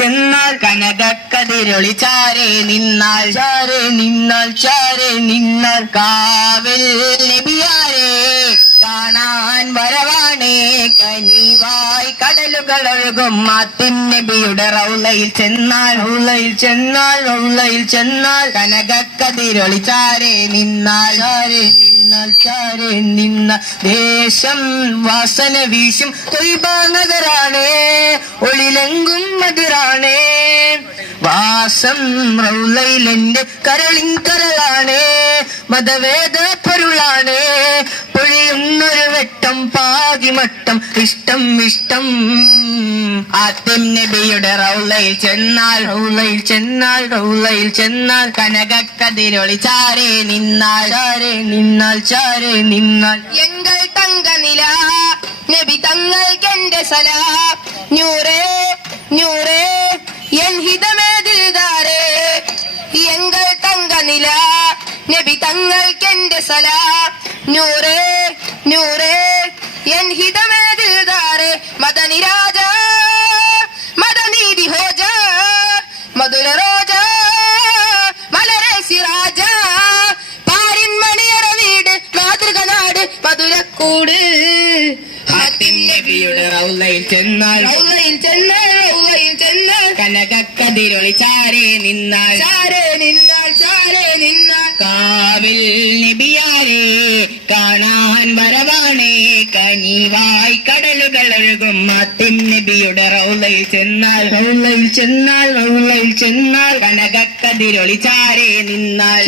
ചെന്നാൽ കനകക്കതിരൊളി ചാരെ നിന്നാൽ കാവിൽ നബിയാരെ കാണാൻ വരവാണേ കനിവായി കടലുകളൊഴുകും മാത്തിൻ നബിയുടെ റൗളയിൽ ചെന്നാൽ കനകക്കതിരൊളി ചാരെ നിന്നാൽ ദേശം വാസന വീശും തൊയ്ബ നഗരാണേ ഒളിലെങ്കും മധുരാണേ വാസം റൗളയിലെന്റെ കരളിൻ കരളാണേ മതവേദ പൊരുളാണേ പൊഴിയുന്നൊരു വെട്ടം പാതിമട്ടം ഇഷ്ടം ആത്തിം നബിയുടെ റൗളയിൽ ചെന്നാൽ കനകക്കതിരൊളി ചാരെ നിന്നാൽ എങ്കൾ തങ്ക നില നബി തങ്ങൾക്കെന്റെ സലാം നൂറേ എൻ ഹിതമേതിൽദാരേ എങ്കൾ തങ്ക നില നബി തങ്ങൾക്കെന്റെ സലാം നൂറേ എൻ ഹിതമേതിൽദാരേ മദനി രാജ മദനീതി ഹോജ മധുര റോജ മലരെ സിറാജ പാരിൻ മണിയറ വീട് മാതൃക നാട് മധുരക്കൂട് ആത്തിം നബിയുടെ റൗളയിൽ ചെന്നാൽ കനകക്കതിരൊളി ചാരെ നിന്നാൽ കാവിൽ നബിയാരെ കാണാൻ വരവാണേ കനിവായി കടലുകളൊഴുകും ആത്തിം നബിയുടെ റൗളയിൽ ചെന്നാൽ കനകക്കതിരൊളി ചാരെ നിന്നാൽ